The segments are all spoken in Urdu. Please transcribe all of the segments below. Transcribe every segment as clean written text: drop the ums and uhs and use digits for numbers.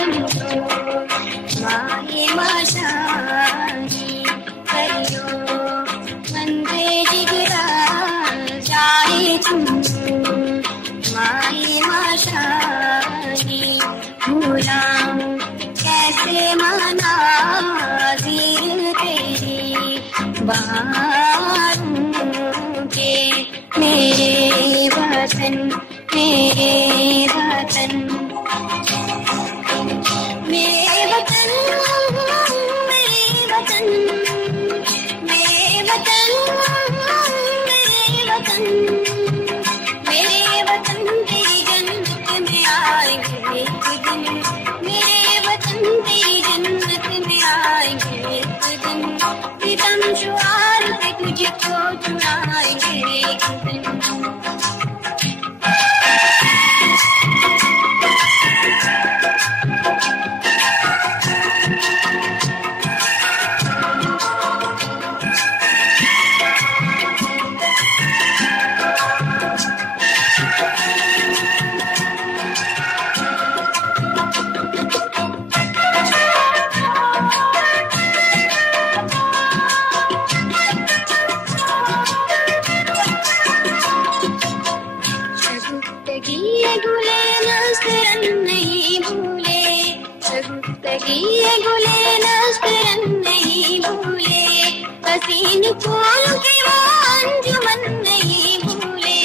چمنو ماہے مشانی کریو منظر جگرا جائے چمنو ماہے مشانی بھولاؤں کیسے مناظر تیری بہاروں کے میرے وطن میرے وطن میرے وطن میرے وطن میرے وطن میرے وطن میرے وطن تیری جنت میں آئیں گے ایک دن میرے وطن تیری جنت میں آئیں گے ایک دن ستم شعار پہ تجھ کو چڑھائیں گے ایک دن حسین پھول کے وہ انجمن نہیں بھولے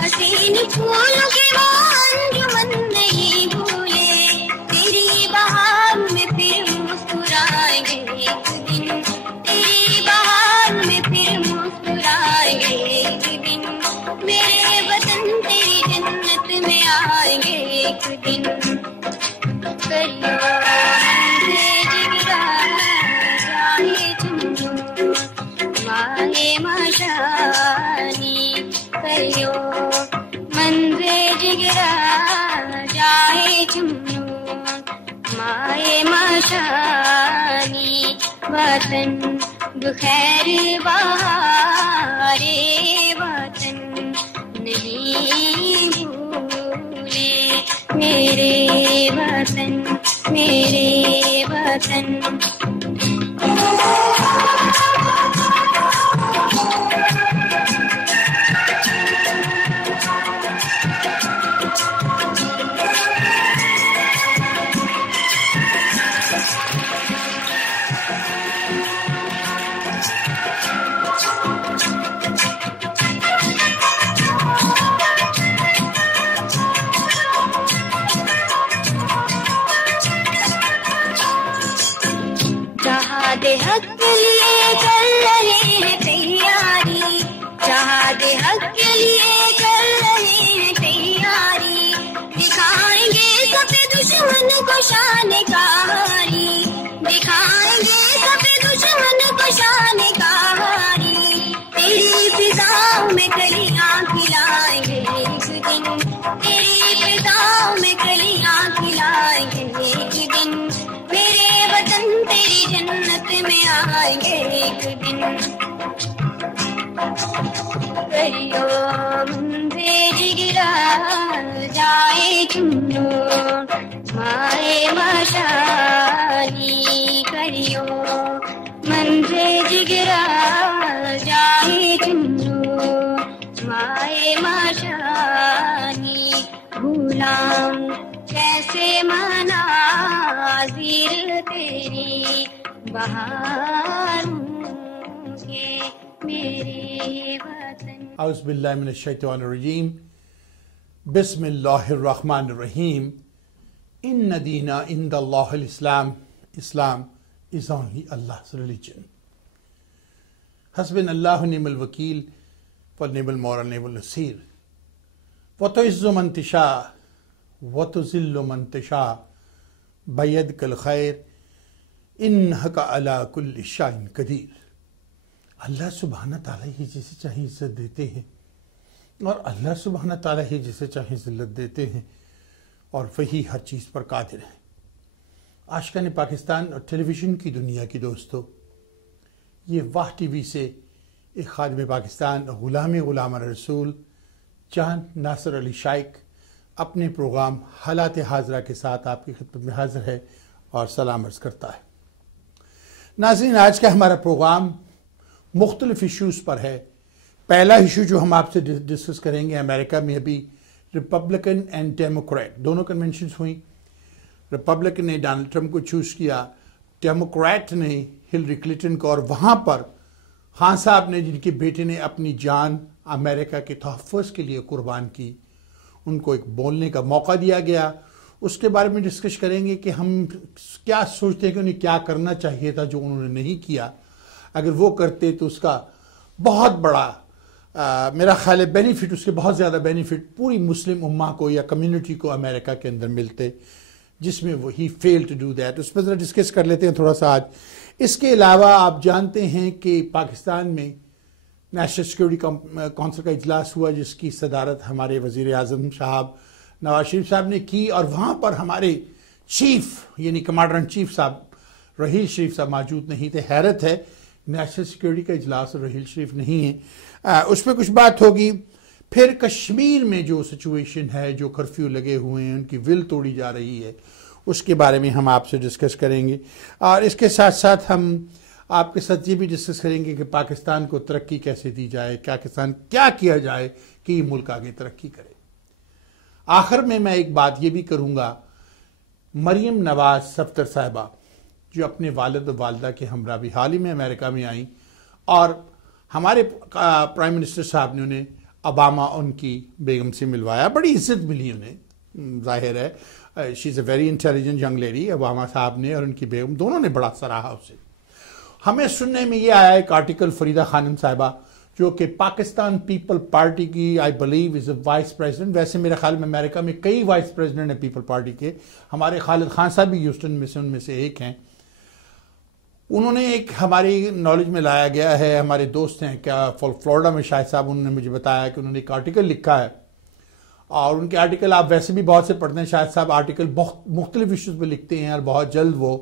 حسین پھول کے وہ انجمن نہیں بھولے تیری بہار میں پھر مسکرائیں گے ایک دن تیری بہار میں پھر مسکرائیں گے ایک دن میرے وطن تیری جنت میں آئیں گے ایک دن کریو ماہے مشانی کریو منظر جگرا جائے چمنو ماہے مشانی وطن بخیر بہارے وطن نہیں بھولے میرے وطن میرے وطن حق کے لیے کر رہے ہیں تیاری جہاد حق کے لیے کر رہے ہیں تیاری دکھائیں گے سب دشمن کو شان کہانی دکھائیں گے سب دشمن کو شان کہانی تیری فضاؤں میں کلیاں کھلائیں گے ایک دن تیری فضاؤں میں کلیاں کھلائیں گے ایک دن میرے وطن تیری جنت میں آئیں گے ایک دن کریو منظر جگرا جائے چمنو ماہے مشانی کریو منظر جگرا جائے چمنو ماہے مشانی بھولاؤں کیسے مناظر تیری بہاروں کے میرے وطن اعوذ باللہ من الشیطان الرجیم بسم اللہ الرحمن الرحیم ان دین عند اللہ الاسلام Islam is only Allah's religion. حسبنا اللہ نعم الوکیل ونعم المولا نعم النصیر وتعز من تشاء وتذل من تشاء بیدک الخیر انک علی کل شیء قدیر. اللہ سبحانہ تعالیٰ ہی جسے چاہے عزت دیتے ہیں اور اللہ سبحانہ تعالیٰ ہی جسے چاہے ذلت دیتے ہیں اور وہی ہر چیز پر قادر ہیں. عاشقان پاکستان اور ٹیلی ویژن کی دنیا کی دوستو، یہ واہ ٹی وی سے ایک خادم پاکستان غلام رسول جان ناصر علی شائق اپنے پروگرام حالات حاضرہ کے ساتھ آپ کی خدمت میں حاضر ہے اور سلام عرض کرتا ہے۔ ناظرین، آج کا ہمارا پروگرام مختلف ایشوز پر ہے۔ پہلا ایشو جو ہم آپ سے ڈسکس کریں گے، امریکہ میں ابھی ریپبلکن اینڈ ڈیموکریٹ دونوں کنونشنز ہوئیں۔ ریپبلکن نے ڈونلڈ ٹرمپ کو چوز کیا، ڈیموکریٹ نے ہلری کلنٹن کو، اور وہاں پر خان صاحب نے، جن کے بیٹے نے اپنی جان امریکہ کے تحفظ کے لیے قربان کی، ان کو ایک بولنے کا موقع دیا گیا۔ اس کے بارے میں ڈسکس کریں گے کہ ہم کیا سوچتے ہیں کہ انہیں کیا کرنا چاہیے تھا جو انہوں نے نہیں کیا۔ اگر وہ کرتے تو اس کا بہت بڑا میرا خیال ہے بینیفٹ، اس کے بہت زیادہ بینیفٹ پوری مسلم امہ کو یا کمیونٹی کو امریکہ کے اندر ملتے، جس میں وہ ہی فیل ٹو ڈو دیٹ۔ اس پر ذرا ڈسکس کر لیتے ہیں تھوڑا سا آج۔ اس کے علاوہ آپ جانتے ہیں کہ پاکستان میں نیشنل سیکورٹی کونسل کا اجلاس ہوا، جس کی صدارت ہمارے وزیر اعظم صاحب نواز شریف صاحب نے کی، اور وہاں پر ہمارے چیف یعنی کمانڈر ان چیف صاحب رحیل شریف صاحب موجود نہیں تھے۔ حیرت ہے، نیشنل سیکورٹی کا اجلاس اور رحیل شریف نہیں ہے۔ اس پہ کچھ بات ہوگی۔ پھر کشمیر میں جو سچویشن ہے، جو کرفیو لگے ہوئے ہیں، ان کی ول توڑی جا رہی ہے، اس کے بارے میں ہم آپ سے ڈسکس کریں گے، اور اس کے ساتھ ساتھ ہم آپ کے ساتھ یہ بھی ڈسکس کریں گے کہ پاکستان کو ترقی کیسے دی جائے، پاکستان کیا کیا جائے کہ یہ ملک آگے ترقی کرے۔ آخر میں ایک بات یہ بھی کروں گا، مریم نواز صفدر صاحبہ جو اپنے والد و والدہ کے ہمراہ بھی حال ہی میں امریکہ میں آئیں، اور ہمارے پرائم منسٹر صاحب نے انہیں اوباما ان کی بیگم سے ملوایا، بڑی عزت ملی انہیں، ظاہر ہے she is a very intelligent young lady. Obama صاحب نے اور ان کی بیگم دونوں نے بڑا سراہا اسے۔ ہمیں سننے میں یہ آیا ایک آرٹیکل، فریدہ خانم صاحبہ جو کہ پاکستان پیپل پارٹی کی I believe is a vice president, ویسے میرے خیال میں امریکہ میں کئی وائس پریزیڈنٹ ہیں پیپل پارٹی کے، ہمارے خالد خان صاحب بھی ہیوسٹن میں سے ان میں سے ایک ہیں۔ انہوں نے ایک ہماری نالج میں لایا گیا ہے، ہمارے دوست ہیں کیا فلوریڈا میں شاہد صاحب، انہوں نے مجھے بتایا کہ انہوں نے ایک آرٹیکل لکھا ہے، اور ان کے آرٹیکل آپ ویسے بھی بہت سے پڑھتے ہیں، شاہد صاحب آرٹیکل بہت مختلف ایشوز پہ لکھتے ہیں، اور بہت جلد وہ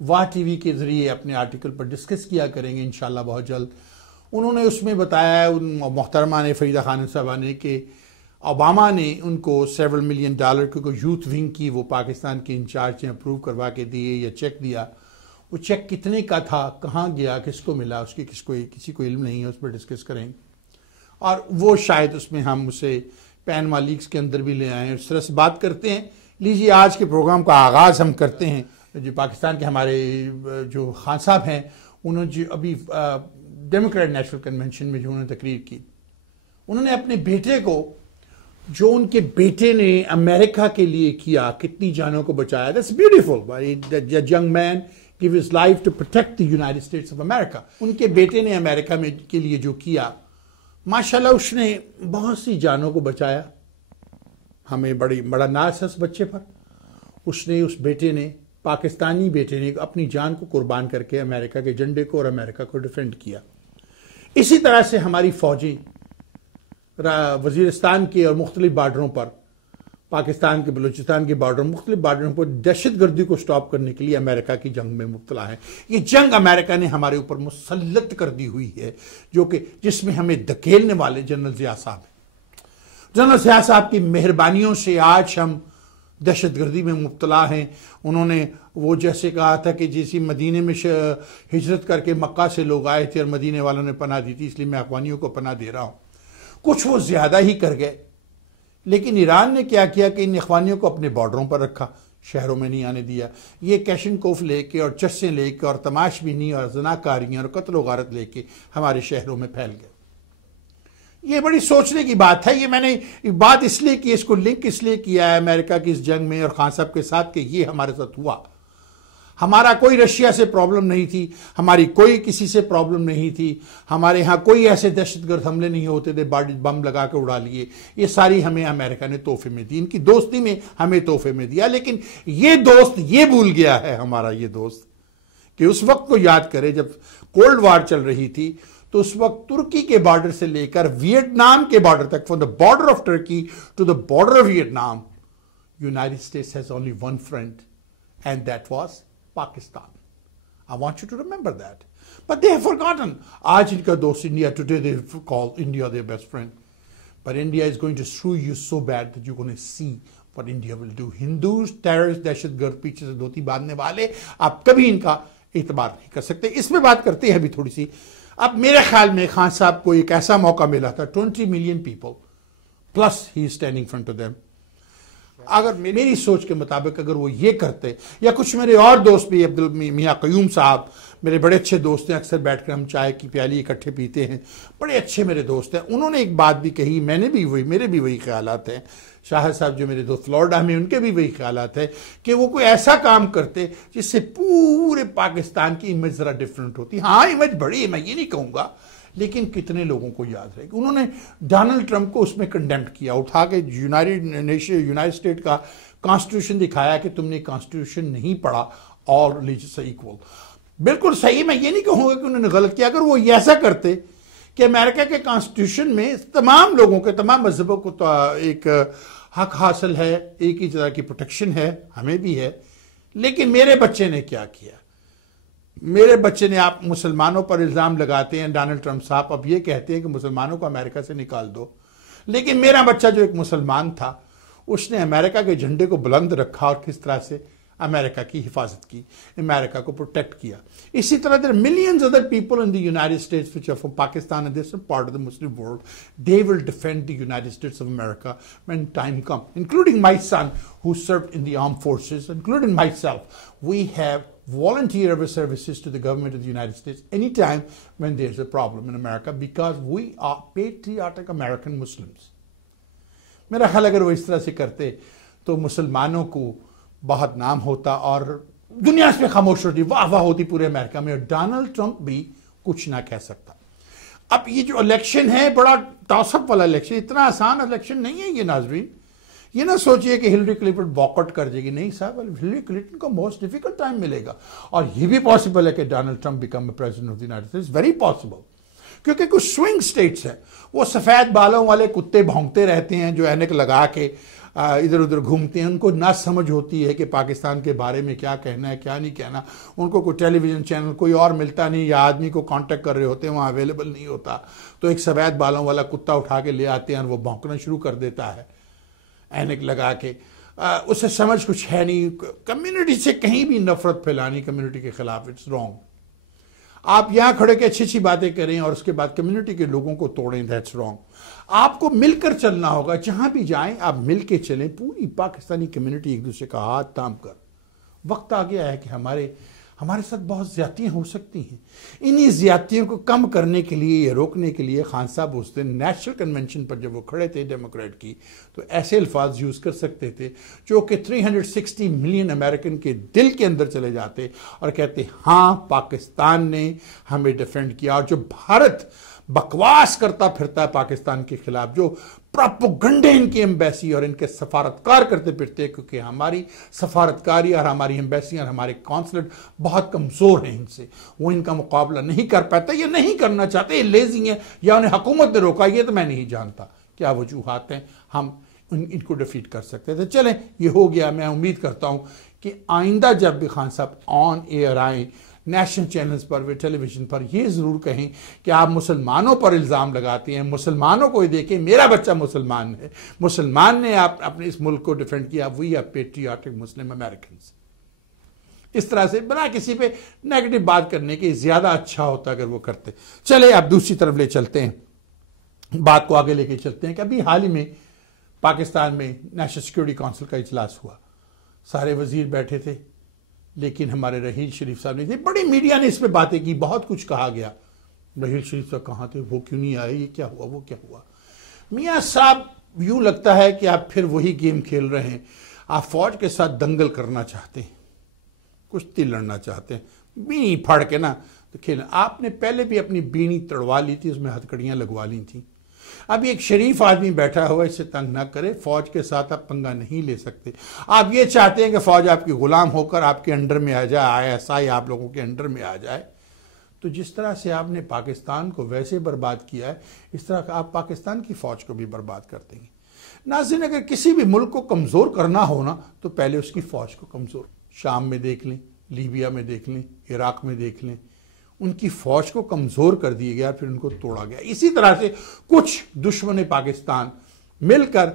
واہ ٹی وی کے ذریعے اپنے آرٹیکل پر ڈسکس کیا کریں گے انشاءاللہ بہت جلد۔ انہوں نے اس میں بتایا، ان محترمہ نے، فریدہ خانم صاحبہ نے، کہ اوباما نے ان کو $7 ملین کیونکہ یوتھ ونگ کی وہ پاکستان کے انچارج نے اپروو کروا کے دیے یا چیک دیا، وہ چیک کتنے کا تھا، کہاں گیا، کس کو ملا، اس کی کسی کو علم نہیں ہے، اس پر ڈسکس کریں گے، اور وہ شاید اس میں ہم اسے پینما لیکس کے اندر بھی لے آئیں، اس طرح سے بات کرتے ہیں۔ لیجیے آج کے پروگرام کا آغاز ہم کرتے ہیں۔ جو پاکستان کے ہمارے جو خان صاحب ہیں، انہوں نے ابھی ڈیموکریٹ نیشنل کنونشن میں جو انہوں نے تقریر کی، انہوں نے اپنے بیٹے کو، جو ان کے بیٹے نے امریکہ کے لیے کیا، کتنی جانوں کو بچایا، that's beautiful, young man gave his life to protect the United States of America. ان کے بیٹے نے امریکہ میں کے لیے جو کیا، ماشاءاللہ اس نے بہت سی جانوں کو بچایا۔ ہمیں بڑا ناز ہے اس بچے پر۔ اس بیٹے نے، پاکستانی بیٹے نے، اپنی جان کو قربان کر کے امریکہ کے جھنڈے کو اور امریکہ کو ڈیفینڈ کیا۔ اسی طرح سے ہماری فوجیں وزیرستان کے اور مختلف بارڈروں پر، پاکستان کے بلوچستان کے بارڈر، مختلف بارڈروں پر دہشت گردی کو سٹاپ کرنے کے لیے امریکہ کی جنگ میں مبتلا ہیں۔ یہ جنگ امریکہ نے ہمارے اوپر مسلط کر دی ہوئی ہے، جس میں ہمیں دھکیلنے والے جنرل ضیاء صاحب ہیں۔ جنرل ضیاء صاحب کی مہربانیوں سے آج ہم دہشت گردی میں مبتلا ہیں۔ انہوں نے وہ جیسے کہا تھا کہ جیسی مدینے میں ہجرت کر کے مکہ سے لوگ آئے تھے اور مدینے والوں نے پناہ دی تھی، اس لیے میں افغانیوں کو پناہ دے رہا ہوں، کچھ وہ زیادہ ہی کر گئے۔ لیکن ایران نے کیا کیا کہ ان اخوانیوں کو اپنے بارڈروں پر رکھا، شہروں میں نہیں آنے دیا۔ یہ کیشن کوف لے کے اور چسیں لے کے اور تماش بینی اور زناکاریاں اور قتل و غارت لے کے ہمارے شہروں میں پھیل گئے۔ یہ بڑی سوچنے کی بات ہے۔ یہ میں نے بات اس لیے کی، اس کو لنک اس لیے کیا ہے امریکہ کی اس جنگ میں اور خان صاحب کے ساتھ کہ یہ ہمارے ساتھ ہوا۔ ہمارا کوئی رشیا سے پرابلم نہیں تھی، ہماری کوئی کسی سے پرابلم نہیں تھی، ہمارے ہاں کوئی ایسے دہشت گرد حملے نہیں ہوتے تھے، بم لگا کے اڑا لیے۔ یہ ساری ہمیں امریکہ نے تحفے میں دی، ان کی دوستی میں ہمیں تحفے میں دیا۔ لیکن یہ دوست یہ بھول گیا ہے، ہمارا یہ دوست، کہ اس وقت کو یاد کرے جب کولڈ وار چل رہی تھی، تو اس وقت ترکی کے بارڈر سے لے کر ویتنام کے بارڈر تک، from the border of Turkey to the border of Vietnam, United States has only one friend and that was Pakistan. I want you to remember that. But they have forgotten. Aaj inka dost India, today they call India their best friend. But India is going to screw you so bad that you're going to see per India will do. Hindus terrorist دہشت گرد پیچھے سے دھوتی باندھنے والے آپ کبھی ان کا اعتبار نہیں کر سکتے. اس میں بات کرتے ہیں ابھی تھوڑی سی. اب میرے خیال میں خان صاحب کو ایک ایسا موقع ملا تھا, 20 million people plus he is standing front of them. اگر میری سوچ کے مطابق اگر وہ یہ کرتے, یا کچھ میرے اور دوست بھی, میاں قیوم صاحب میرے بڑے اچھے دوست ہیں, اکثر بیٹھ کر ہم چائے کی پیالی اکٹھے پیتے ہیں, بڑے اچھے میرے دوست ہیں, انہوں نے ایک بات بھی کہی, میں نے بھی میرے بھی وہی خیالات ہیں. شاہد صاحب جو میرے دوست فلوریڈا میں, ان کے بھی وہی خیالات ہیں کہ وہ کوئی ایسا کام کرتے جس سے پورے پاکستان کی امیج ذرا ڈفرنٹ ہوتی. ہاں امیج بڑی ہے, میں یہ نہیں کہوں گا, لیکن کتنے لوگوں کو یاد رہے گی. انہوں نے ڈونلڈ ٹرمپ کو اس میں کنڈیمڈ کیا, اٹھا کے یونائٹڈ اسٹیٹ کا کانسٹیٹیوشن دکھایا کہ تم نے کانسٹیٹیوشن نہیں پڑھا, آل ریلیجنس ایکول. بالکل صحیح, میں یہ نہیں کہوں گا کہ انہوں نے غلط کیا. اگر وہ ایسا کرتے کہ امریکہ کے کانسٹیٹیوشن میں تمام لوگوں کے, تمام مذہبوں کو ایک حق حاصل ہے, ایک ہی طرح کی پروٹیکشن ہے, ہمیں بھی ہے, لیکن میرے بچے نے کیا کیا, میرے بچے نے, آپ مسلمانوں پر الزام لگاتے ہیں ڈونلڈ ٹرمپ صاحب, اب یہ کہتے ہیں کہ مسلمانوں کو امریکہ سے نکال دو, لیکن میرا بچہ جو ایک مسلمان تھا اس نے امریکہ کے جھنڈے کو بلند رکھا اور کس طرح سے امریکہ کی حفاظت کی, امریکہ کو پروٹیکٹ کیا. اسی طرح there are millions other people in the United States which are from Pakistan and they're part of the Muslim world. They will defend the United States of America when time comes, including my son who served in the armed forces, including myself. We have volunteer our services to the government of the United States anytime when there's a problem in America because we are patriotic American Muslims. میرا خیال اگر وہ اس طرح سے کرتے تو مسلمانوں کو بہت نام ہوتا اور دنیا اس میں خاموش ہوتی, واہ واہ ہوتی پورے امریکہ میں, اور ڈونلڈ ٹرمپ بھی کچھ نہ کہہ سکتا. اب یہ جو الیکشن ہے بڑا ٹاس اپ والا الیکشن, اتنا آسان الیکشن نہیں ہے یہ. ناظرین یہ نہ سوچئے کہ ہلری کلنٹن واک آؤٹ کر جائے گی, نہیں صاحب, ہلری کلنٹن کو موسٹ ڈیفیکلٹ ٹائم ملے گا, اور یہ بھی پاسبل ہے کہ Donald Trump become president of the United status, very possible. کیونکہ کچھ سوئنگ سٹیٹس ہیں, وہ سفید بالوں والے کتے بھونکتے رہتے ہیں جو اینک لگا کے ادھر ادھر گھومتے ہیں, ان کو نہ سمجھ ہوتی ہے کہ پاکستان کے بارے میں کیا کہنا ہے کیا نہیں کہنا. ان کو کوئی ٹیلی ویژن چینل کوئی اور ملتا نہیں, یا آدمی کو کانٹیکٹ کر رہے ہوتے ہیں وہاں اویلیبل نہیں ہوتا, تو ایک سفید بالوں والا کتا اٹھا کے لے آتے ہیں اور وہ بھونکنا شروع کر دیتا ہے اینک لگا کے. اسے سمجھ کچھ ہے نہیں. کمیونٹی سے کہیں بھی نفرت پھیلانی کمیونٹی کے خلاف, اٹس رانگ. آپ یہاں کھڑے کے اچھی اچھی باتیں کریں اور اس کے بعد کمیونٹی کے لوگوں کو توڑیں, دیٹس رانگ. آپ کو مل کر چلنا ہوگا, جہاں بھی جائیں آپ مل کے چلیں, پوری پاکستانی کمیونٹی ایک دوسرے کا ہاتھ تھام کر. وقت آ گیا ہے کہ ہمارے ساتھ بہت زیادتیاں ہو سکتی ہیں. انہی زیادتیوں کو کم کرنے کے لیے یا روکنے کے لیے خان صاحب اس دن نیشنل کنونشن پر جب وہ کھڑے تھے ڈیموکریٹ کی, تو ایسے الفاظ یوز کر سکتے تھے جو کہ 360 ملین امریکن کے دل کے اندر چلے جاتے اور کہتے ہاں پاکستان نے ہمیں ڈیفینڈ کیا. اور جو بھارت بکواس کرتا پھرتا ہے پاکستان کے خلاف, جو پراپوگنڈے ان کی ایمبیسی اور ان کے سفارتکار کرتے پھرتے ہیں, کیونکہ ہماری سفارتکاری اور ہماری ایمبیسی اور ہمارے کانسلیٹ بہت کمزور ہیں ان سے, وہ ان کا مقابلہ نہیں کر پاتے یا نہیں کرنا چاہتے, یہ لیزی ہیں یا انہیں حکومت نے روکا, یہ تو میں نہیں جانتا کیا وجوہات ہیں. ہم ان کو ڈیفیٹ کر سکتے تھے. چلیں یہ ہو گیا. میں امید کرتا ہوں کہ آئندہ جب بھی خان صاحب آن ایئر آئیں نیشنل چینلز پر, ٹیلی ویژن پر, یہ ضرور کہیں کہ آپ مسلمانوں پر الزام لگاتے ہیں, مسلمانوں کو یہ دیکھیں میرا بچہ مسلمان ہے, مسلمان نے آپ اپنے اس ملک کو ڈیفینڈ کیا, we are patriotic Muslim Americans. اس طرح سے بنا کسی پہ نیگیٹو بات کرنے کے زیادہ اچھا ہوتا اگر وہ کرتے. چلے اب دوسری طرف لے چلتے ہیں, بات کو آگے لے کے چلتے ہیں کہ ابھی حال ہی میں پاکستان میں نیشنل سیکورٹی کونسل کا اجلاس ہوا, سارے وزیر بیٹھے تھے, لیکن ہمارے رحیل شریف صاحب نہیں تھے. بڑی میڈیا نے اس پہ باتیں کی, بہت کچھ کہا گیا. رحیل شریف صاحب کہاں تھے, وہ کیوں نہیں آئے, یہ کیا ہوا, وہ کیا ہوا. میاں صاحب یوں لگتا ہے کہ آپ پھر وہی گیم کھیل رہے ہیں, آپ فوج کے ساتھ دنگل کرنا چاہتے ہیں, کشتی لڑنا چاہتے ہیں, بینی پھاڑ کے نا تو کھیلنا. آپ نے پہلے بھی اپنی بینی تڑوا لی تھی, اس میں ہتھکڑیاں لگوا لی تھیں. اب ایک شریف آدمی بیٹھا ہوا, اس سے تنگ نہ کرے, فوج کے ساتھ آپ پنگا نہیں لے سکتے. آپ یہ چاہتے ہیں کہ فوج آپ کی غلام ہو کر آپ کے انڈر میں آ جائے, ISI آپ لوگوں کے انڈر میں آ جائے. تو جس طرح سے آپ نے پاکستان کو ویسے برباد کیا ہے, اس طرح آپ پاکستان کی فوج کو بھی برباد کر دیں گے. ناظرین اگر کسی بھی ملک کو کمزور کرنا ہو نا, تو پہلے اس کی فوج کو کمزور, شام میں دیکھ لیں, لیبیا میں دیکھ لیں, عراق میں دیکھ لیں, ان کی فوج کو کمزور کر دیا گیا, پھر ان کو توڑا گیا. اسی طرح سے کچھ دشمن پاکستان مل کر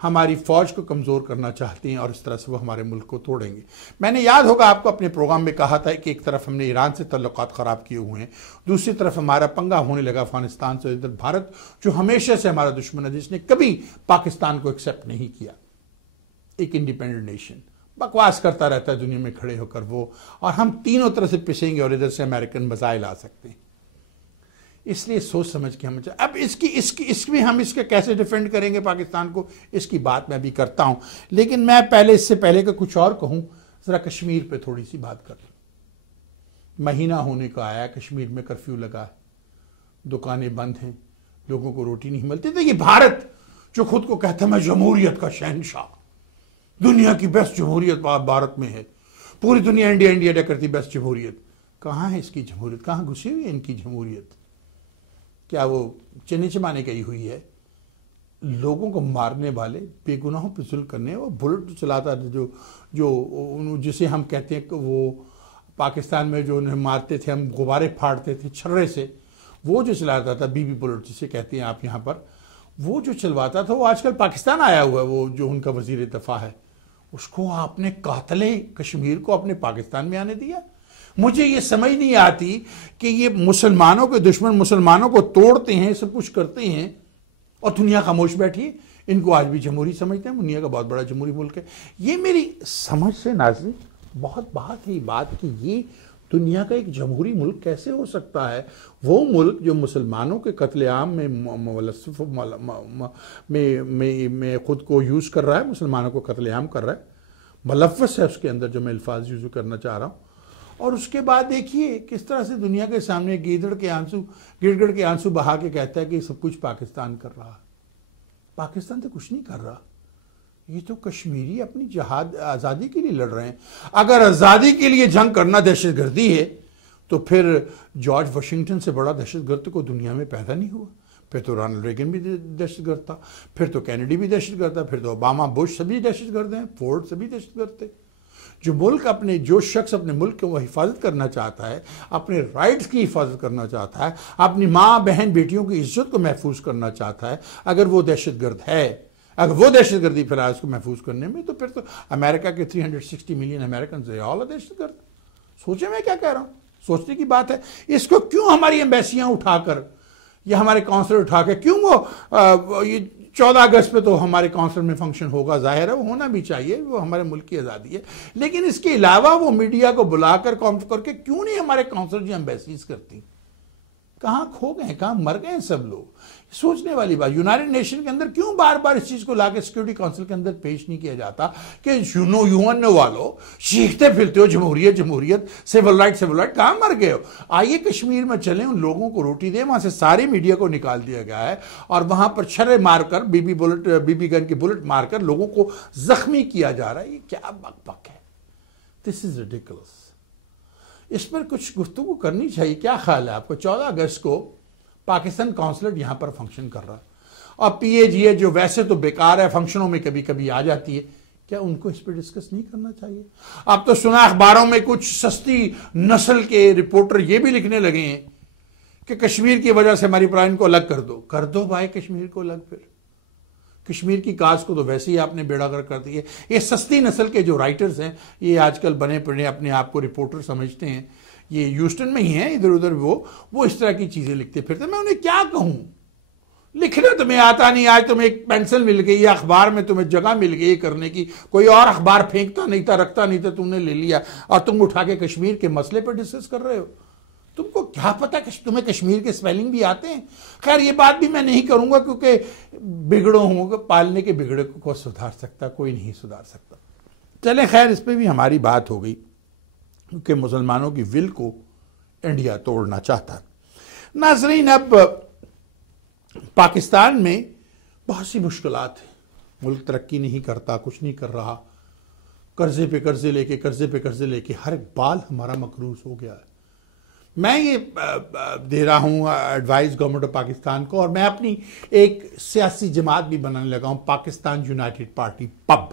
ہماری فوج کو کمزور کرنا چاہتے ہیں اور اس طرح سے وہ ہمارے ملک کو توڑیں گے. میں نے یاد ہوگا آپ کو اپنے پروگرام میں کہا تھا کہ ایک طرف ہم نے ایران سے تعلقات خراب کیے ہوئے ہیں, دوسری طرف ہمارا پنگا ہونے لگا افغانستان سے, ادھر بھارت جو ہمیشہ سے ہمارا دشمن ہے, جس نے کبھی پاکستان کو ایکسیپٹ نہیں کیا, ایک انڈیپینڈنٹ نیشن, بکواس کرتا رہتا ہے دنیا میں کھڑے ہو کر وہ, اور ہم تینوں طرح سے پسیں گے اور ادھر سے امریکن مسائل آ سکتے ہیں. اس لیے سوچ سمجھ کے ہم اب اس میں ہم اس کے کیسے ڈیفینڈ کریں گے پاکستان کو, اس کی بات میں بھی کرتا ہوں. لیکن میں اس سے پہلے کہ کچھ اور کہوں, ذرا کشمیر پہ تھوڑی سی بات کر لوں. مہینہ ہونے کو آیا, کشمیر میں کرفیو لگا ہے, دکانیں بند ہیں, لوگوں کو روٹی نہیں ملتی. تو یہ بھارت جو خود کو کہتا ہے میں جمہوریت کا شہنشاہ, دنیا کی بیسٹ جمہوریت بھارت میں ہے, پوری دنیا انڈیا انڈیا کرتی بیسٹ جمہوریت, کہاں ہے اس کی جمہوریت؟ کہاں گھسی ہوئی ہے ان کی جمہوریت؟ کیا وہ چنے چمانے گئی ہوئی ہے؟ لوگوں کو مارنے والے, بے گناہوں پہ ظلم کرنے, وہ بلٹ چلاتا جو جسے ہم کہتے ہیں کہ وہ پاکستان میں جو انہیں مارتے تھے, ہم غبارے پھاڑتے تھے چھرے سے, وہ جو چلاتا تھا بی بی بلٹ جسے کہتے ہیں آپ یہاں پر, وہ جو چلواتا تھا وہ آج کل پاکستان آیا ہوا ہے. وہ جو ان کا وزیر دفاع ہے, اس کو آپ نے قاتل کشمیر کو اپنے پاکستان میں آنے دیا. مجھے یہ سمجھ نہیں آتی کہ یہ مسلمانوں کے دشمن مسلمانوں کو توڑتے ہیں, سب کچھ کرتے ہیں, اور دنیا خاموش بیٹھی ہے. ان کو آج بھی جمہوری سمجھتے ہیں, دنیا کا بہت بڑا جمہوری ملک ہے. یہ میری سمجھ سے ناظرین بہت بات ہے بات کہ یہ دنیا کا ایک جمہوری ملک کیسے ہو سکتا ہے؟ وہ ملک جو مسلمانوں کے قتل عام میں خود کو یوز کر رہا ہے, مسلمانوں کو قتل عام کر رہا ہے, ملوث ہے اس کے اندر, جو میں الفاظ یوز کرنا چاہ رہا ہوں. اور اس کے بعد دیکھیے کس طرح سے دنیا کے سامنے گڑ گڑ کے آنسو بہا کے کہتا ہے کہ سب کچھ پاکستان کر رہا. پاکستان تو کچھ نہیں کر رہا, یہ تو کشمیری اپنی جہاد آزادی کے لیے لڑ رہے ہیں. اگر آزادی کے لیے جنگ کرنا دہشت گردی ہے تو پھر جارج واشنگٹن سے بڑا دہشت گرد کو دنیا میں پیدا نہیں ہوا. پھر تو رونالڈ ریگن بھی دہشت گرد تھا, پھر تو کینیڈی بھی دہشت گرد تھا, پھر تو اوباما بش سبھی دہشت گرد ہیں, فورڈ سبھی دہشت گرد تھے. جو شخص اپنے ملک کو حفاظت کرنا چاہتا ہے, اپنے رائٹس کی حفاظت کرنا چاہتا ہے, اپنی ماں بہن بیٹیوں کی عزت کو محفوظ کرنا چاہتا ہے, اگر وہ دہشت گرد ہے, اگر وہ دہشت گردی پھیلائے اس کو محفوظ کرنے میں, تو پھر تو امریکہ کے 360 ملین امریکنز ہیں آل دہشت گرد. سوچیں میں کیا کہہ رہا ہوں, سوچنے کی بات ہے. اس کو کیوں ہماری ایمبیسیاں اٹھا کر یا ہمارے کونسلر اٹھا کے کیوں وہ 14 اگست پہ تو ہمارے کونسل میں فنکشن ہوگا, ظاہر ہے وہ ہونا بھی چاہیے, وہ ہمارے ملک کی آزادی ہے, لیکن اس کے علاوہ وہ میڈیا کو بلا کر کانف کر کے کیوں نہیں ہمارے کونسل جو ایمبیسیز کرتی؟ کہاں کھو گئے, کہاں مر گئے سب لوگ؟ سوچنے والی بات. یونائٹڈ نیشن کے اندر کیوں بار بار اس چیز کو لا کے سیکورٹی کونسل کے اندر پیش نہیں کیا جاتا کہ یون والو چیختے پھرتے ہو جمہوریت جمہوریت, سیول رائٹ سیول رائٹ, کہاں مر گئے ہو؟ آئیے کشمیر میں چلیں, ان لوگوں کو روٹی دیں. وہاں سے سارے میڈیا کو نکال دیا گیا ہے اور وہاں پر چھرے مار کر بی بی گن کی بلٹ مار کر لوگوں کو زخمی کیا جا رہا ہے. یہ کیا بک بک ہے؟ دس از ریڈیکولس. اس پر کچھ گفتگو کرنی چاہیے. کیا خیال ہے آپ کو؟ 14 اگست کو پاکستان کونسلٹ یہاں پر فنکشن کر رہا ہے, اور پی اے جی اے جو ویسے تو بیکار ہے, فنکشنوں میں کبھی کبھی آ جاتی ہے, کیا ان کو اس پہ ڈسکس نہیں کرنا چاہیے؟ اب تو سنا اخباروں میں کچھ سستی نسل کے رپورٹر یہ بھی لکھنے لگے ہیں کہ کشمیر کی وجہ سے ہماری پرائن کو الگ کر دو بھائی کشمیر کو الگ. پھر کشمیر کی کاز کو تو ویسے ہی آپ نے بیڑا گر کر دی ہے. یہ سستی نسل کے جو رائٹرز ہیں, یہ آج کل بنے پڑے اپنے آپ کو رپورٹر سمجھتے ہیں, یہ ہیوسٹن میں ہی ہیں, ادھر ادھر وہ اس طرح کی چیزیں لکھتے پھرتے. میں انہیں کیا کہوں؟ لکھنا تمہیں آتا نہیں, آج تمہیں ایک پینسل مل گئی, یا اخبار میں تمہیں جگہ مل گئی کرنے کی, کوئی اور اخبار پھینکتا نہیں تھا, رکھتا نہیں تھا, تم نے لے لیا اور تم اٹھا کے کشمیر کے مسئلے پر ڈسکس کر رہے ہو. تم کو کیا پتا کہ تمہیں کشمیر کے سپیلنگ بھی آتے ہیں؟ خیر یہ بات بھی میں نہیں کروں گا, کیونکہ بگڑوں ہوں گے, پالنے کے بگڑے کو سدھار سکتا کوئی نہیں سدھار سکتا. چلیں خیر, اس پہ بھی ہماری بات ہو گئی, کیونکہ مسلمانوں کی ول کو انڈیا توڑنا چاہتا ہے. ناظرین, اب پاکستان میں بہت سی مشکلات ہیں. ملک ترقی نہیں کرتا, کچھ نہیں کر رہا, قرضے پہ قرضے لے کے ہر ایک بال ہمارا مقروض ہو گیا ہے. میں یہ دے رہا ہوں ایڈوائز گورنمنٹ آف پاکستان کو, اور میں اپنی ایک سیاسی جماعت بھی بنانے لگا ہوں, پاکستان یونائٹڈ پارٹی پب.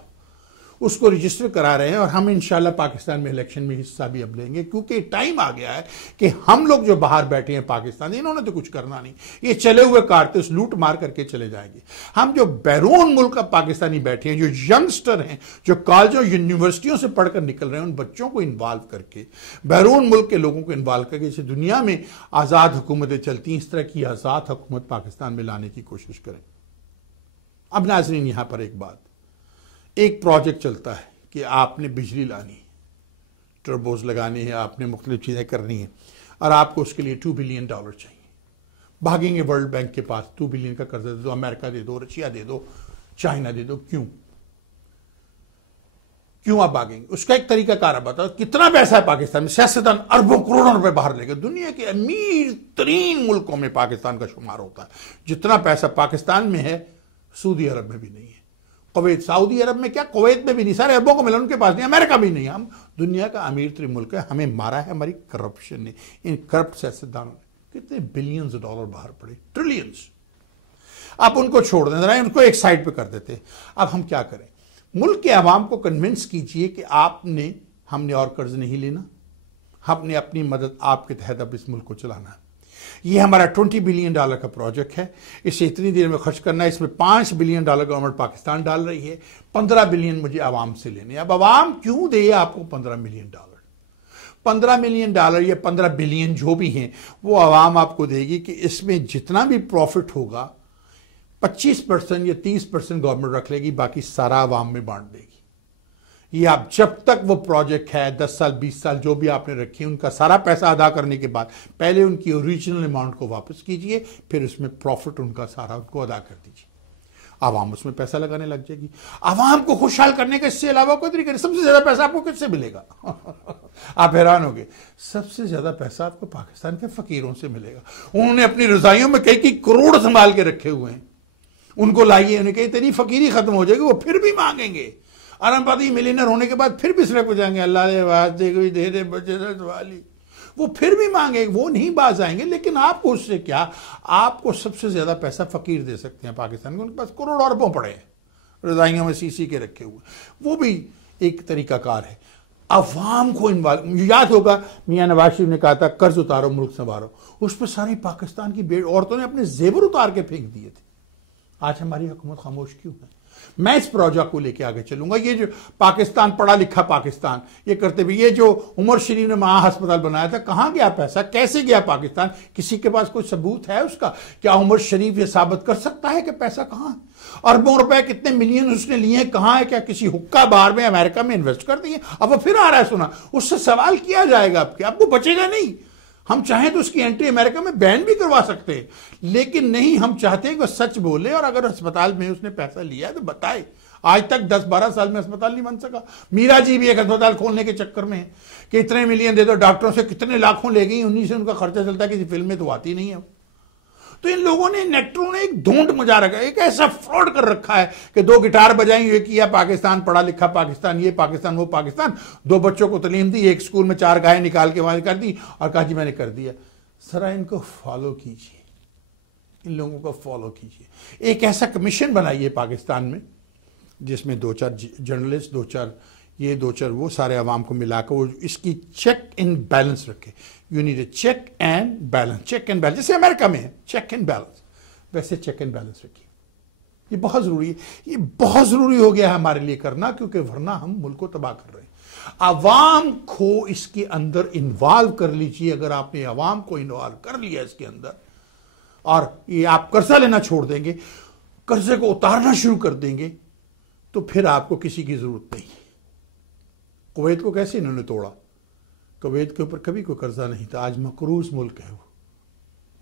اس کو رجسٹر کرا رہے ہیں، اور ہم انشاءاللہ پاکستان میں الیکشن میں حصہ بھی اب لیں گے، کیونکہ ٹائم آ گیا ہے کہ ہم لوگ جو باہر بیٹھے ہیں پاکستان، انہوں نے تو کچھ کرنا نہیں، یہ چلے ہوئے کارتوس لوٹ مار کر کے چلے جائیں گے۔ ہم جو بیرون ملک پاکستانی بیٹھے ہیں، جو ینگسٹر ہیں، جو کالجوں یونیورسٹیوں سے پڑھ کر نکل رہے ہیں، ان بچوں کو انوالو کر کے، بیرون ملک کے لوگوں کو انوالو کر کے، جیسے دنیا میں آزاد حکومتیں چلتی ہیں، اس طرح کی آزاد حکومت پاکستان میں لانے کی کوشش کریں۔ اب ناظرین، یہاں پر ایک بات، ایک پروجیکٹ چلتا ہے کہ آپ نے بجلی لانی، ٹربوز لگانے ہیں، آپ نے مختلف چیزیں کرنی ہیں، اور آپ کو اس کے لیے $2 بلین چاہیے۔ بھاگیں گے ورلڈ بینک کے پاس، 2 بلین کا قرضہ دے دو، امریکہ دے دو، رشیا دے دو، چائنا دے دو۔ کیوں آپ بھاگیں گے؟ اس کا ایک طریقہ کار بتاؤ، کتنا پیسہ ہے پاکستان میں؟ سیاستدان اربوں کروڑوں روپے باہر لے گئے، دنیا کے امیر ترین ملکوں میں پاکستان کا شمار ہوتا ہے۔ جتنا پیسہ پاکستان میں ہے سعودی عرب میں بھی نہیں ہے، کویت، سعودی عرب میں کیا، کویت میں بھی نہیں، سارے عربوں کو ملا، ان کے پاس نہیں، امریکہ بھی نہیں۔ ہم دنیا کا امیر ترین ملک ہے، ہمیں مارا ہے ہماری کرپشن نے، ان کرپٹ سیاستدانوں نے۔ کتنے بلینز ڈالر باہر پڑے، ٹریلینز۔ آپ ان کو چھوڑ دیں ذرا، ان کو ایک سائڈ پہ کر دیتے ہیں۔ اب ہم کیا کریں؟ ملک کے عوام کو کنونس کیجئے کہ ہم نے اور قرض نہیں لینا، ہم نے اپنی مدد آپ کے تحت اب اس ملک کو چلانا ہے۔ یہ ہمارا $20 بلین کا پروجیکٹ ہے، اسے اتنی دیر میں خرچ کرنا ہے، اس میں $5 بلین گورنمنٹ پاکستان ڈال رہی ہے، 15 بلین مجھے عوام سے لینے۔ اب عوام کیوں دے آپ کو $15 ملین؟ $15 ملین یا 15 بلین جو بھی ہیں، وہ عوام آپ کو دے گی کہ اس میں جتنا بھی پروفٹ ہوگا 25% یا 30% گورنمنٹ رکھ لے گی، باقی سارا عوام میں بانٹ دے گی۔ یہ آپ جب تک وہ پروجیکٹ ہے 10 سال 20 سال جو بھی آپ نے رکھی، ان کا سارا پیسہ ادا کرنے کے بعد پہلے ان کی اوریجنل اماؤنٹ کو واپس کیجئے، پھر اس میں پروفٹ ان کا سارا ان کو ادا کر دیجئے۔ عوام اس میں پیسہ لگانے لگ جائے گی۔ عوام کو خوشحال کرنے کا اس سے علاوہ کوئی طریقہ نہیں۔ سب سے زیادہ پیسہ آپ کو کس سے ملے گا؟ آپ حیران ہوگے، سب سے زیادہ پیسہ آپ کو پاکستان کے فقیروں سے ملے گا۔ انہوں نے اپنی رضائیوں میں کئی کروڑ سنبھال کے رکھے ہوئے ہیں، ان کو لائیے، انہیں کہی تیری فقیری ختم ہو جائے گی، وہ پھر بھی مانگیں گے۔ ارم پتی ملینر ہونے کے بعد پھر بھی سڑک پہ جائیں گے، اللہ دے باز دے کوئی دے دے بچے والی، وہ پھر بھی مانگیں گے، وہ نہیں باز آئیں گے۔ لیکن آپ کو اس سے کیا، آپ کو سب سے زیادہ پیسہ فقیر دے سکتے ہیں پاکستان کے، ان کے پاس کروڑ اربوں پڑے ہیں رضائیوں میں سی کے رکھے ہوئے، وہ بھی ایک طریقہ کار ہے۔ عوام کو یاد ہوگا میاں نواز شریف نے کہا تھا قرض اتارو ملک سنوارو، اس پہ ساری پاکستان کی عورتوں نے اپنے زیور اتار کے پھینک دیے تھے۔ آج ہماری حکومت خاموش کیوں ہے؟ میں اس پروجیکٹ کو لے کے آگے چلوں گا۔ یہ جو پاکستان، پڑھا لکھا پاکستان، یہ کرتے بھی، یہ جو عمر شریف نے مہا ہسپتال بنایا تھا، کہاں گیا پیسہ؟ کیسے گیا پاکستان؟ کسی کے پاس کوئی ثبوت ہے اس کا؟ کیا عمر شریف یہ ثابت کر سکتا ہے کہ پیسہ کہاں ہے؟ اربوں روپے کتنے ملین اس نے لیے ہیں، کہاں ہے؟ کیا کسی حقہ بار میں امریکہ میں انویسٹ کر دیے؟ اب وہ پھر آ رہا ہے سنا، اس سے سوال کیا جائے گا، آپ کو بچے گا نہیں۔ ہم چاہیں تو اس کی انٹری امریکہ میں بین بھی کروا سکتے ہیں، لیکن نہیں، ہم چاہتے ہیں کہ وہ سچ بولے، اور اگر اسپتال میں اس نے پیسہ لیا ہے تو بتائے۔ آج تک 10-12 سال میں اسپتال نہیں بن سکا۔ میرا جی بھی ایک اسپتال کھولنے کے چکر میں ہے کہ اتنے ملین دے دو، ڈاکٹروں سے کتنے لاکھوں لے گئی، انہیں سے ان کا خرچہ چلتا ہے، کسی فلم میں تو آتی نہیں ہے۔ تو ان لوگوں نے، نیکٹروں نے ایک دھونٹ مچا رکھا ہے، ایک ایسا فراڈ کر رکھا ہے کہ 2 گٹار بجائیں، یہ کیا پاکستان، پڑھا لکھا پاکستان، یہ پاکستان وہ پاکستان، 2 بچوں کو تعلیم دی، ایک اسکول میں 4 گائے نکال کے وہاں کر دی، اور کہا جی میں نے کر دیا۔ ذرا ان کو فالو کیجئے، ان لوگوں کو فالو کیجئے۔ ایک ایسا کمیشن بنائیے پاکستان میں جس میں 2-4 جرنلسٹ، 2-4 وہ سارے عوام کو ملا کر وہ اس کی چیک اینڈ بیلنس رکھے۔ You need a check and balance, check and balance, جیسے امریکہ میں ہے چیک اینڈ بیلنس، ویسے چیک اینڈ بیلنس رکھیے۔ یہ بہت ضروری ہے، یہ بہت ضروری ہو گیا ہے ہمارے لیے کرنا، کیونکہ ورنہ ہم ملک کو تباہ کر رہے ہیں۔ عوام کو اس کے اندر انوالو کر لیجیے۔ اگر آپ نے عوام کو انوالو کر لیا اس کے اندر، اور یہ آپ قرضہ لینا چھوڑ دیں گے، قرضے کو اتارنا شروع کر دیں گے، تو پھر آپ کو کسی کی ضرورت نہیں۔ کویت کو کیسے انہوں نے توڑا؟ کویت کے اوپر کبھی کوئی قرضہ نہیں تھا، آج مقروض ملک ہے، وہ